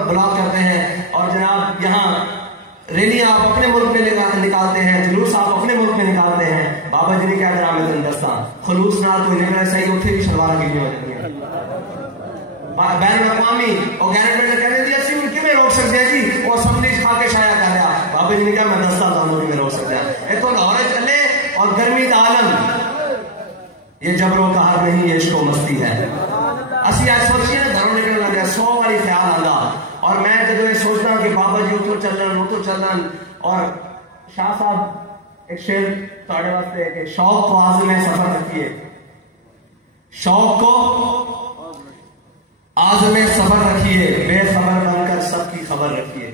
بلاک کرتے ہیں اور جناب یہاں ریلیاں آپ اپنے ملک میں نکالتے ہیں, جلوس آپ اپنے ملک میں نکالتے ہیں. بابا جی نے کیا کرا میں تم دستا خلوص نال کوئی نکلا صحیح اتنے بھی شلوار کی ہو جاتی ہیں. بین الاقوامی آرگینائزیشن نے کہہ دیا اسی ان کی میں روک سکتے ہیں جی وہ اسمبلی کھا کے شایا کر رہا. بابا جی نے کہا میں دستا دونوں میں روک سکتے ہیں. ایک تو لاہور چلے اور گرمی کا عالم یہ جبروں کا حل نہیں, یہ عشق و مستی ہے. اسی آج سوچیے نا گھروں نکلنے لگا 100 والی خیال آتا اور میں جب یہ سوچتا کہ بابا جی اتر چلن اتر چلن. اور شاہ صاحب ایک شعر تھوڑے واسطے کہ شوق کو عازم سفر رکھیے, شوق کو عازم سفر رکھیے, بے خبر بن کر سب کی خبر رکھیے.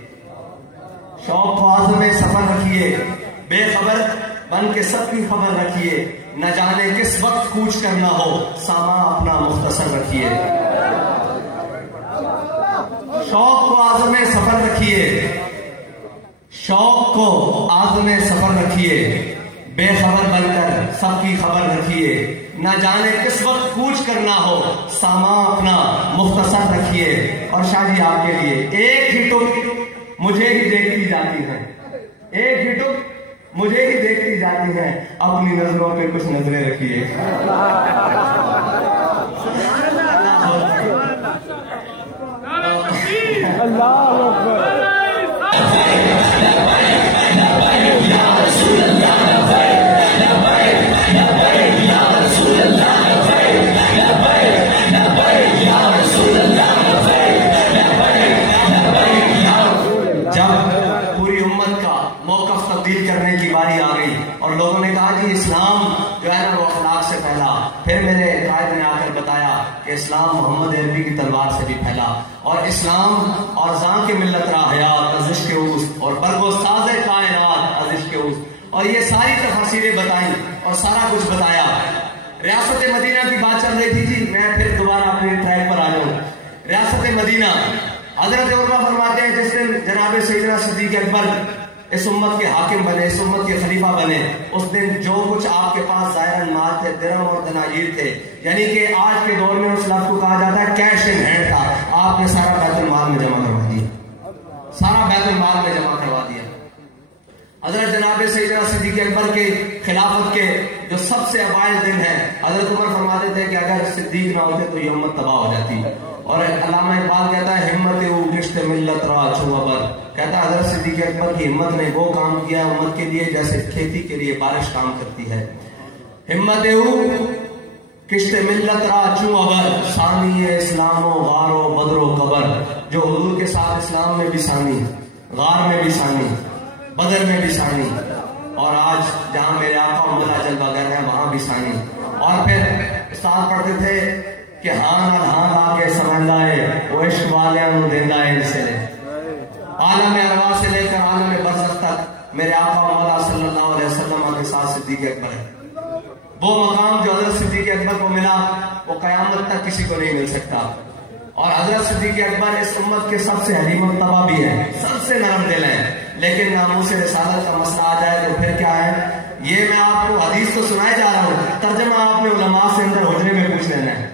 شوق کو عازم سفر رکھیے, بے خبر بن کے سب کی خبر رکھیے. نہ جانے کس وقت کوچ کرنا ہو سامان اپنا مختصر رکھیے. شوق کو عازم سفر رکھیے, شوق کو عازم سفر رکھیے, بے خبر بن کر سب کی خبر رکھیے. نہ جانے کس وقت کوچ کرنا ہو سامان اپنا مختصر رکھیے. اور شاہ جی آپ کے لیے ایک ہی ٹک مجھے ہی دیکھتی جاتی ہے, ایک ہی ٹک مجھے ہی دیکھتی جاتی ہیں, اپنی نظروں پہ کچھ نظریں رکھیے. اللہ اکبر. لوگوں نے کہا کہ اسلام جو ہے نا وہ اخلاق سے پھیلا. پھر میرے قائد نے آ کر بتایا کہ اسلام محمد عربی کی تلوار سے بھی پھیلا اور اسلام اور زان کی ملت را حیات از عشق اوس اور برگو ساز کائنات از عشق اوس. اور یہ ساری تفاصیلیں بتائیں اور سارا کچھ بتایا. ریاست مدینہ کی بات چل رہی تھی جی, میں پھر دوبارہ اپنے ٹریک پر آ جاؤں. ریاست مدینہ حضرت عمر فرماتے ہیں جس دن جناب سیدنا صدیق اکبر اس امت کے حاکم بنے, اس امت کے خلیفہ بنے, اس دن جو کچھ آپ کے پاس ظاہراً مال تھے, درہم اور دنانیر تھے, یعنی کہ آج کے دور میں اس لفظ کو کہا جاتا ہے کیش ان ہینڈ تھا, آپ نے سارا بیت المال میں جمع کروا دیا, سارا بیت المال میں جمع کروا دیا. حضرت جناب سیدنا صدیق اکبر کے خلافت کے جو سب سے اوائل دن ہے, حضرت عمر فرماتے تھے کہ اگر صدیق نہ ہوتے تو یہ امت تباہ ہو جاتی. اور علامہ اقبال کہتا ہے ہمت او گشت ملت را چھوابر, کہتا ہے حضرت صدیق اکبر کی ہمت نے وہ کام کیا امت کے لیے جیسے کھیتی کے لیے بارش کام کرتی ہے. ہمت او گشت ملت را چھوابر ثانی اسلام و غار و بدر و قبر, جو حضور کے ساتھ اسلام میں بھی ثانی, غار میں بھی ثانی, بدر میں بھی ثانی, اور آج جہاں میرے آقا مولا جلوہ گر ہے وہاں بھی ثانی. اور پھر استاد پڑھتے تھے کہ ہاں ہاں آگے سمجھتا ہے وہ عشق والیاں دینا ہے اسے. عالم ارواح سے لے کر عالم برزخ تک میرے آقا مولا صلی اللہ علیہ وسلم کے ساتھ صدیق اکبر ہے. وہ مقام جو حضرت صدیق اکبر کو ملا وہ قیامت تک کسی کو نہیں مل سکتا. اور حضرت صدیق اکبر اس امت کے سب سے حلیم الطبع بھی ہیں، سب سے نرم دل ہیں، لیکن ناموس رسالت کا مسئلہ آ جائے تو پھر کیا ہے؟ یہ میں آپ کو حدیث تو سنائے جا رہا ہوں، ترجمہ آپ نے علماء سے اندر حجرے میں پوچھ لینا ہے.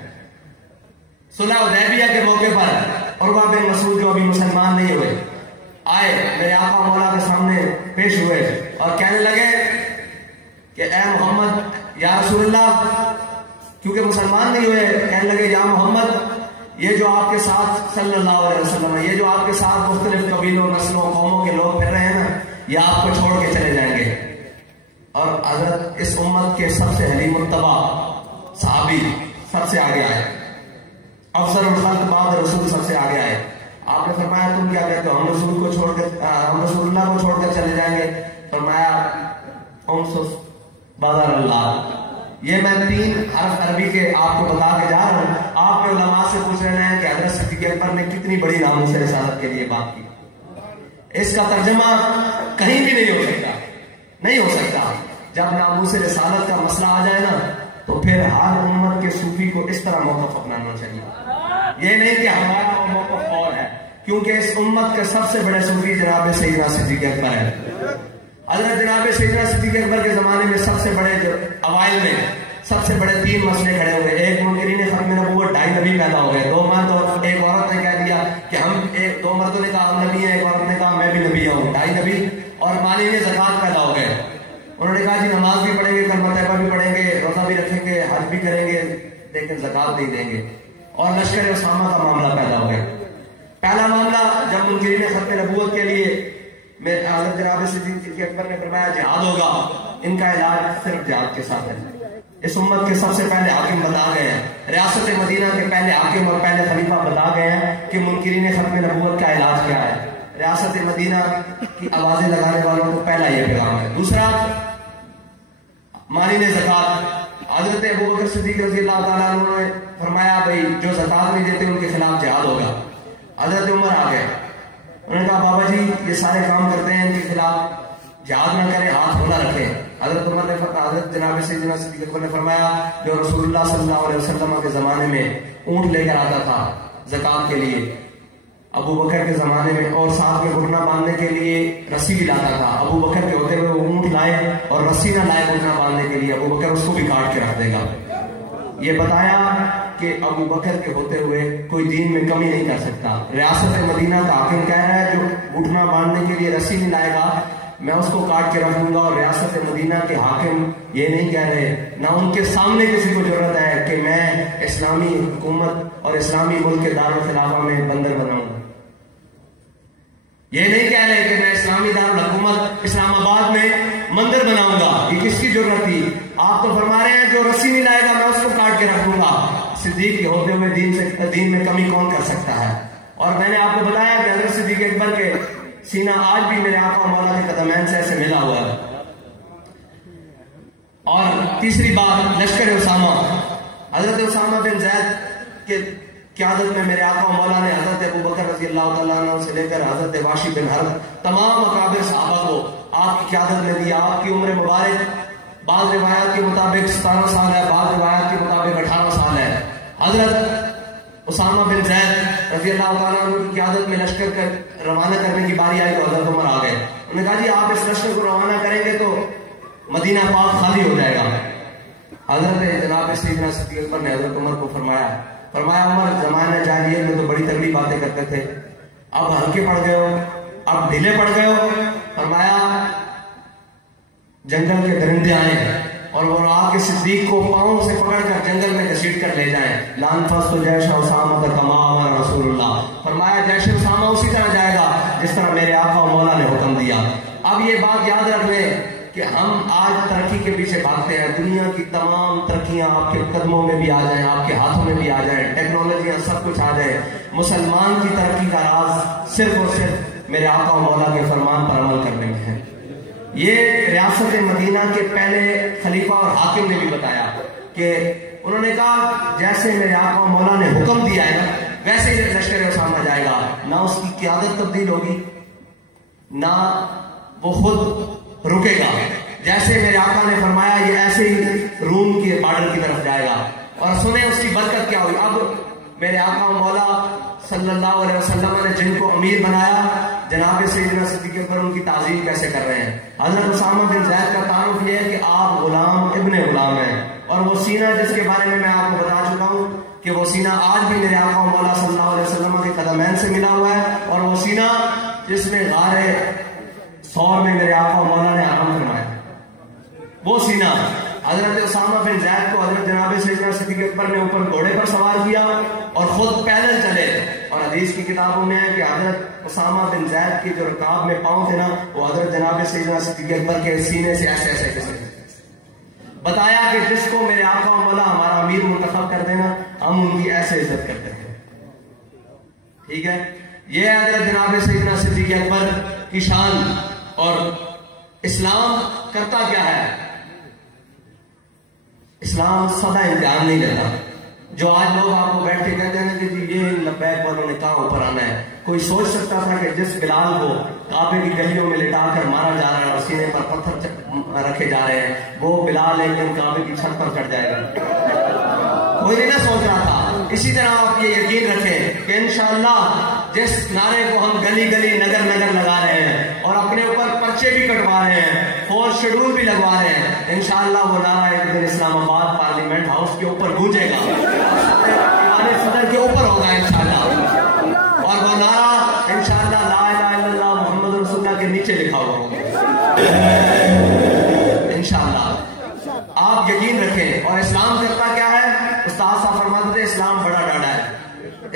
صلح حدیبیہ کے موقع پر عروہ بن مسعود جو ابھی مسلمان نہیں ہوئے آئے میرے آقا مولا کے سامنے پیش ہوئے اور کہنے لگے کہ اے محمد یا رسول اللہ، کیونکہ مسلمان نہیں ہوئے، کہنے لگے یا محمد یہ جو آپ کے ساتھ صلی اللہ علیہ وسلم یہ جو آپ کے ساتھ مختلف قبیلوں نسلوں قوموں کے لوگ پھر رہے ہیں نا، یہ آپ کو چھوڑ کے چلے جائیں گے. اور حضرت اس امت کے سب سے حلیم الطبع صحابی سب سے آگے آئے، افضل الخلق بعد رسول سب سے آگے آئے. آپ نے فرمایا تم کیا کہتے ہو؟ ہم رسول کو چھوڑ کر ہم رسول اللہ کو چھوڑ کر چلے جائیں گے. فرمایا انصف بازار اللہ. یہ میں 3 حرف عربی کے آپ کو بتا کے جا رہا ہوں. آپ نے علماء سے پوچھ رہے ہیں کہ حضرت صدیق اکبر نے کتنی بڑی ناموس رسالت کے لیے بات کی. اس کا ترجمہ کہیں بھی نہیں ہو سکتا، نہیں ہو سکتا. جب ناموس رسالت کا مسئلہ آ جائے نا تو پھر ہر امت کے صوفی کو اس طرح موقف اپنانا چاہیے. یہ نہیں کہ ہمارا موقف اور ہے، کیونکہ اس امت کے سب سے بڑے صوفی جناب سیدنا صدیق اکبر ہے. حضرت جناب سیدنا صدیق اکبر کے زمانے میں سب سے بڑے جو اوائل میں سب سے بڑے 3 مسئلے کھڑے ہوئے. ایک منکرین ختم نبوت 2.5 نبی پیدا ہو گئے، 2 مرد اور ایک عورت نے کہہ دیا کہ ہم 2 مردوں نے کہا ہم نبی ہیں، ایک عورت نے کہا میں بھی نبی ہوں، 2.5 نبی. اور مانین زکات پیدا ہو گئے. انہوں نے کہا جی نماز بھی پڑھیں گے، کلمہ طیبہ بھی پڑھیں گے، روزہ بھی رکھیں گے، حج بھی کریں گے، لیکن زکات نہیں دیں گے. اور لشکر اسامہ کا معاملہ پیدا ہو گیا. پہلا معاملہ جب منکرین ختم نبوت کے لیے حضرت جناب صدیق اکبر نے فرمایا جہاد ہوگا، ان کا علاج صرف جہاد کے ساتھ ہے. اس امت کے سب سے پہلے حاکم بتا گئے ہیں، ریاست مدینہ کے پہلے حاکم اور پہلے خلیفہ بتا گئے ہیں کہ منکرین ختم نبوت کا علاج کیا ہے. ریاست مدینہ کی آوازیں لگانے والوں کو پہلا یہ پیغام ہے. دوسرا مانین زکات. حضرت ابوبکر صدیق رضی اللہ تعالیٰ عنہ نے فرمایا بھائی جو زکات نہیں دیتے ان کے خلاف جہاد ہوگا. حضرت عمر آ گئے، انہوں نے کہا بابا جی یہ سارے کام کرتے ہیں، ان کے خلاف جہاد نہ کریں، ہاتھ کھلا رکھیں. حضرت عمر نے حضرت جناب سیدنا صدیق اکبر نے فرمایا جو رسول اللہ صلی اللہ علیہ وسلم کے زمانے میں اونٹ لے کر آتا تھا زکات کے لیے، ابو بکر کے زمانے میں اور ساتھ میں گھٹنا باندھنے کے لیے رسی بھی لاتا تھا. ابو بکر کے ہوتے ہوئے وہ اونٹ لائے اور رسی نہ لائے گھٹنا باندھنے کے لیے، ابو بکر اس کو بھی کاٹ کے رکھ دے گا. یہ بتایا کہ ابو بکر کے ہوتے ہوئے کوئی دین میں کمی نہیں کر سکتا. ریاست مدینہ کا حاکم کہہ رہا ہے جو گھٹنا باندھنے کے لیے رسی نہیں لائے گا میں اس کو کاٹ کے رکھ دوں گا. اور ریاست مدینہ کے حاکم یہ نہیں کہہ رہے، نہ ان کے سامنے کسی کو ضرورت ہے کہ میں اسلامی حکومت اور اسلامی ملک کے دارالخلافہ میں بندر بناؤں. یہ نہیں کہہ رہے کہ میں اسلامی دارالحکومت اسلام آباد میں مندر بناؤں گا. یہ کس کی ضرورت تھی؟ آپ تو فرما رہے ہیں جو رسی نہیں لائے گا میں اس کو کاٹ کے رکھ دوں گا. صدیق کے ہوتے ہوئے دین میں کمی کون کر سکتا ہے؟ اور میں نے آپ کو بتایا کہ حضرت صدیق اکبر کے سینہ آج بھی میرے آقا مولا کے قدمین سے ایسے ملا ہوا ہے. اور تیسری بات لشکر اسامہ. حضرت اسامہ بن زید کے قیادت میں میرے آقا مولا نے حضرت ابو بکر رضی اللہ تعالیٰ عنہ سے لے کر حضرت واشی بن حرب تمام اکابر صحابہ کو آپ کی قیادت میں دیا. آپ کی عمر مبارک بعض روایات کے مطابق 17 سال ہے، بعض روایات کے مطابق 18 سال ہے. حضرت اسامہ بن زید رضی اللہ تعالیٰ عنہ کی قیادت میں لشکر کر روانہ کرنے کی باری آئی تو حضرت عمر آ گئے. انہوں نے کہا جی آپ اس لشکر کو روانہ کریں گے تو مدینہ پاک خالی ہو جائے گا. حضرت جناب سیدنا صدیق اکبر نے حضرت عمر کو فرمایا عمر زمانہ جاہلیت میں تو بڑی تگڑی باتیں کرتے تھے، اب ہلکے پڑ گئے ہو، اب ڈھیلے پڑ گئے ہو. فرمایا جنگل کے درندے آئے اور وہ آ کے صدیق کو پاؤں سے پکڑ کر جنگل میں گھسیٹ کر لے جائیں. لان فاستو جیش اسامہ کما امر رسول اللہ. فرمایا جیش اسامہ اسی طرح جائے گا جس طرح میرے آقا و مولا نے حکم دیا. اب یہ بات یاد رکھ لیں کہ ہم آج ترقی کے پیچھے بھاگتے ہیں. دنیا کی تمام ترقیاں آپ کے قدموں میں بھی آ جائیں، آپ کے ہاتھوں میں بھی آ جائیں، ٹیکنالوجیاں سب کچھ آ جائے، مسلمان کی ترقی کا راز صرف اور صرف میرے آقا و مولا کے فرمان پر عمل کرنے میں ہے. یہ ریاست مدینہ کے پہلے خلیفہ اور حاکم نے بھی بتایا کہ انہوں نے کہا جیسے میرے آقا و مولا نے حکم دیا ہے ویسے ہی لشکر اسامہ جائے گا. نہ اس کی قیادت تبدیل ہوگی، نہ وہ خود رکے گا، جیسے میرے آقا نے فرمایا یہ ایسے ہی روم کے بارڈر کی طرف جائے گا. اور سنیں اس کی برکت کیا ہوئی. اب میرے آقا مولا صلی اللہ علیہ وسلم نے جن کو امیر بنایا، جناب سیدنا صدیق اکبر ان کی تعظیم کیسے کر رہے ہیں. حضرت اسامہ بن زید کا تعارف یہ ہے کہ آپ غلام ابن غلام ہیں، اور وہ سینہ جس کے بارے میں آپ کو بتا چکا ہوں کہ وہ سینہ آج بھی میرے آقا مولا صلی اللہ علیہ وسلم کے قدمین سے ملا ہوا ہے، اور وہ سینہ جس میں غار ثور میں میرے آقا مولا نے آرام فرمایا، وہ سینہ حضرت اسامہ بن زید کو حضرت جناب سیدنا صدیق اکبر نے اوپر گھوڑے پر سوار کیا اور خود پیدل چلے. اور حدیث کی کتابوں میں ہے کہ حضرت اسامہ بن زید کی جو رکاب میں پاؤں تھے نا، وہ حضرت جناب سیدنا صدیق اکبر کے سینے سے ایسے ایسے ایسے بتایا کہ جس کو میرے آقا مولا ہمارا امیر منتخب کر دینا، ہم ان کی ایسے عزت کرتے ہیں. ٹھیک ہے، یہ ہے حضرت جناب سیدنا صدیق اکبر کی شان. اور اسلام کرتا کیا ہے؟ اسلام سدا امتحان نہیں لیتا. جو آج لوگ آپ کو بیٹھ کے کہتے ہیں کہ جی یہ لبیک والوں نے کہاں اوپر آنا ہے. کوئی سوچ سکتا تھا کہ جس بلال کو کعبے کی گلیوں میں لٹا کر مارا جا رہا ہے اور سینے پر پتھر رکھے جا رہے ہیں، وہ بلال ایک دن کعبے کی چھت پر چڑھ جائے گا؟ کوئی نہیں نہ سوچ رہا تھا. اسی طرح آپ یہ یقین رکھیں کہ انشاءاللہ جس نعرے کو ہم گلی گلی نگر نگر لگا رہے ہیں اور اپنے اوپر پرچے بھی کٹوا رہے ہیں، فورس شیڈول بھی لگوا رہے ہیں، انشاءاللہ وہ نعرہ ایک دن اسلام آباد پارلیمنٹ ہاؤس کے اوپر گونجے گا، صدر کے اوپر ہوگا انشاءاللہ. اور وہ نعرہ انشاءاللہ لا الہ الا اللہ محمد رسول اللہ کے نیچے لکھا ہوگا انشاءاللہ. آپ یقین رکھیں. اور اسلام کرتا کیا ہے؟ استاد صاحب فرماتے تھے اسلام بڑا ڈاڈا ہے.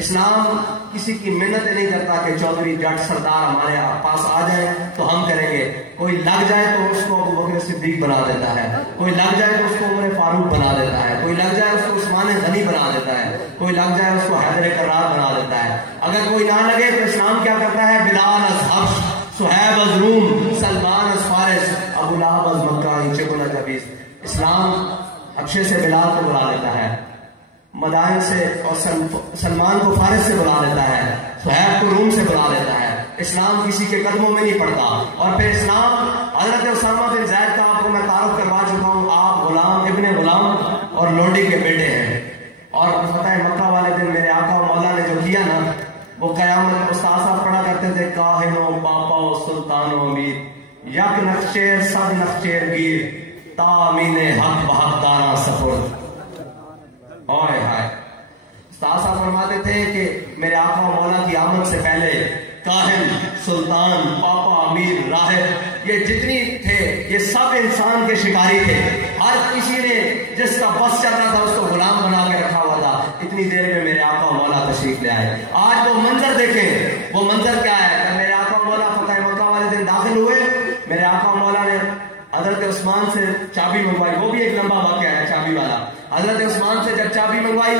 اسلام کسی کی محنت نہیں کرتا کہ چودھری جٹ سردار ہمارے پاس آ جائیں تو ہم کریں گے. کوئی لگ جائے تو اس کو ابو بکر صدیق بنا دیتا ہے، کوئی لگ جائے تو اس کو عمر فاروق بنا دیتا ہے، کوئی لگ جائے اس کو عثمان غنی بنا دیتا ہے، کوئی لگ جائے اس کو حیدر کرار بنا دیتا ہے. اگر کوئی نہ لگے تو اسلام کیا کرتا ہے؟ بلال از حبش، صہیب از روم، سلمان از فارس، ابو لہب از مکہ، چبن از حبیز. اسلام حبشے سے بلال کو بلا لیتا ہے، مدائن سے، اور سلمان کو فارس سے بلا لیتا ہے، صہیب کو روم سے بلا لیتا ہے. اسلام کسی کے قدموں میں نہیں پڑتا. اور پھر اسلام حضرت اسامہ بن زید کا آپ کو میں تعارف کروا چکا ہوں. آپ غلام ابن غلام اور لوڈی کے بیٹے ہیں. اور فتح مکہ والے دن میرے آقا مولا نے جو کیا نا، وہ قیامت استاد صاحب پڑھا کرتے تھے، کاہن و پاپا و سلطان و امیر، یک نقشیر سب نقشیر گیر، تامین حق بحق دارا سفر. ہائے ہائے. استاد صاحب فرماتے تھے کہ میرے آقا مولا کی آمد سے پہلے کاہن، سلطان، پاپا، امیر، راہب، یہ جتنی تھے یہ سب انسان کے شکاری تھے. ہر کسی نے جس کا بس چل رہا تھا اس کو غلام بنا کے رکھا ہوا تھا. اتنی دیر میں میرے آقا مولا تشریف لے آئے. آج وہ منظر دیکھیں. وہ منظر کیا ہے؟ کہ میرے آقا مولا فتح مکہ والے دن داخل ہوئے، میرے آقا مولا نے حضرت عثمان سے چابی منگوائی. وہ بھی ایک لمبا واقعہ ہے چابی والا. حضرت عثمان سے جب چابی منگوائی،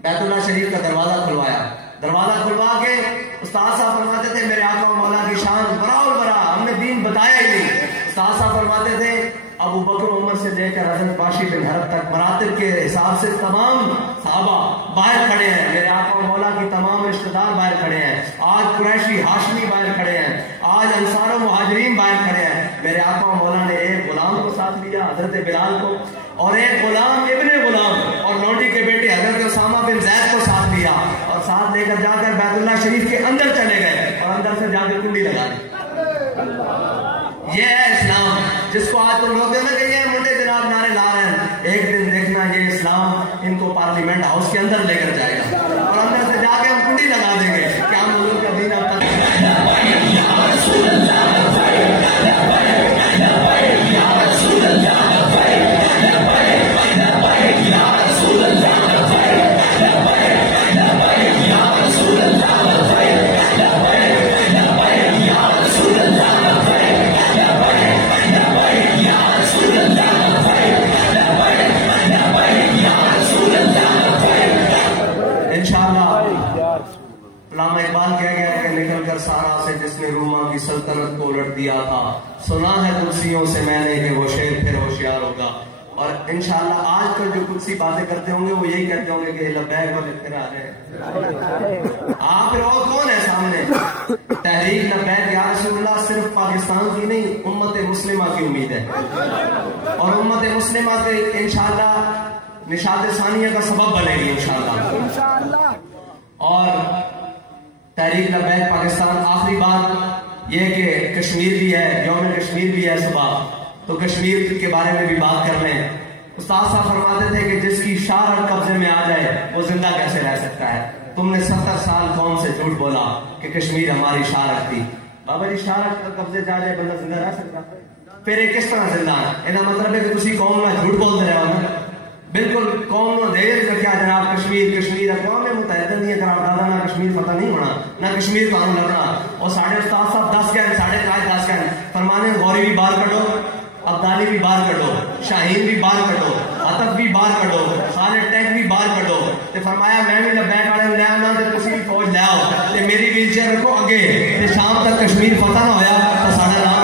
بیت اللہ شریف کا دروازہ کھلوایا. دروازہ کھلوا کے استاد صاحب فرماتے تھے میرے آقا مولا کی شان برا ہم نے دین بتایا ہی نہیں. استاد صاحب فرماتے تھے ابو بکر عمر سے لے کر حضرت باشی بن حرب تک مراتب کے حساب سے تمام صحابہ باہر کھڑے ہیں. میرے آقا مولا کی تمام رشتہ دار باہر کھڑے ہیں. آج قریشی ہاشمی باہر کھڑے ہیں. آج انصار و مہاجرین باہر کھڑے ہیں. میرے آقا مولا نے ایک غلام کو ساتھ لیا، حضرت بلال کو، اور ایک غلام ابن غلام اور لونڈی کے بیٹے حضرت اسامہ بن زید کو ساتھ لیا، اور ساتھ لے کر جا کر بیت اللہ شریف کے اندر چلے گئے اور اندر سے جا کے کنڈی لگا دی. یہ ہے اسلام جس کو آج تم لوگ نا کہ یہ منڈے جناب نعرے لا رہے ہیں. ایک دن دیکھنا یہ اسلام ان کو پارلیمنٹ ہاؤس کے اندر لے کر جائے گا اور اندر سے جا کے ہم کنڈی لگا دیں گے کہ ہم حضور کا دین اب تک. علامہ اقبال کہہ گیا کہ نکل کر سارا سے جس نے روما کی سلطنت کو الٹ دیا تھا، سنا ہے تلسیوں سے میں نے کہ وہ شیر پھر ہوشیار ہوگا. اور انشاءاللہ آج کل جو قدسی باتیں کرتے ہوں گے وہ یہی کہتے ہوں گے کہ لبیک والے پھر آ رہے ہیں. آپ پھر اور کون ہے سامنے؟ تحریک لبیک یا رسول اللہ صرف پاکستان کی نہیں، امت مسلمہ کی امید ہے، اور امت مسلمہ سے انشاءاللہ نشاط ثانیہ کا سبب بنے گی انشاءاللہ۔ اور تحریک لبیک پاکستان، آخری بات یہ کہ کشمیر بھی ہے، یوم کشمیر بھی ہے صبح، تو کشمیر کے بارے میں بھی بات کر لیں۔ استاد صاحب فرماتے تھے کہ جس کی شارٹ قبضے میں آ جائے وہ زندہ کیسے رہ سکتا ہے؟ تم نے 70 سال قوم سے جھوٹ بولا کہ کشمیر ہماری شارٹ تھی۔ بابا جی شارٹ قبضے جا جائے بندہ زندہ رہ سکتا؟ پھر یہ کس طرح زندہ ہے؟ یہ مطلب ہے کہ تسی قوم میں جھوٹ بولتے رہے ہو نا، بالکل قوم نے دیر رکھا جناب کشمیر اقوام متحدہ نہیں قرارداد نہ کشمیر فتح نہیں ہونا، نہ کشمیر قانون لگنا۔ اور ساڑھے استاد صاحب 10 گئے، ساڑھے قائد 10 گئے، فرمانے غوری بھی بار کٹو، عبدالی بھی بار کٹو، شاہین بھی بار کٹو، عطف بھی بار کٹو، خالد ٹیک بھی بار کٹو، تے فرمایا میں بھی لبیک والے لے آنا تے تسی بھی فوج لے آؤ تے میری ویل چیئر رکھو اگے تے شام تک کشمیر فتح نہ ہویا تو ساڈا نام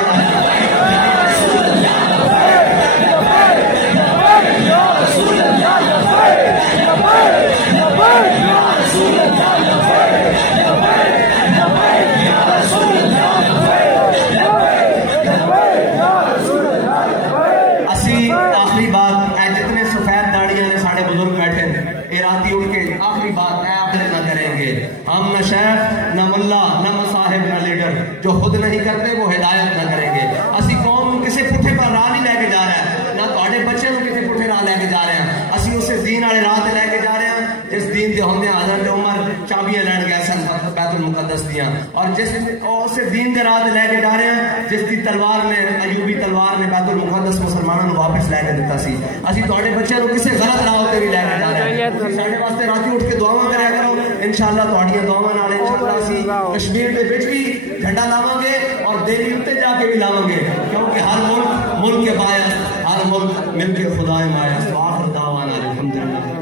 آخری بات اے جتنے سفید داڑیاں نے ساڑھے بزرگ بیٹھے اے راتی اٹھ کے آخری بات اے آپ نہ کریں گے، ہم نہ شیخ نہ ملا نہ مصاحب نہ لیڈر، جو خود نہیں کرتے وہ ہدایت نہ کریں گے۔ اسی قوم کسی پٹھے پر راہ نہیں لے کے جا رہے ہیں، نہ تھوڑے بچے کو کسی پٹھے راہ لے کے جا رہے ہیں، اسی اسے دین والے راہ تے لے کے جا رہے ہیں جس دین کے ہوندے حضرت عمر چابیاں لین گئے سن بیت المقدس دیاں، اور جس اسے دین کے راہ تے لے کے جا رہے ہیں جس کی تلوار نے ایوبی تلوار نے بیت المقدس مسلمانوں کو واپس لے کے دیتا سی۔ اسی تھوڑے بچے کو کسی غلط راہ تے بھی لے کے جا رہے ہیں، ساڈے واسطے راتی اٹھ کے دعاواں کریا کرو، انشاءاللہ تہاڈیاں دعاواں نال انشاءاللہ اسی کشمیر دے وچ بھی جھنڈا لاواں گے اور دہلی اُتے جا کے بھی لاواں گے، کیونکہ ہر ملک کے باعث، ہر ملک مل کے خدا مایا۔ آخر دعوانا الحمدللہ۔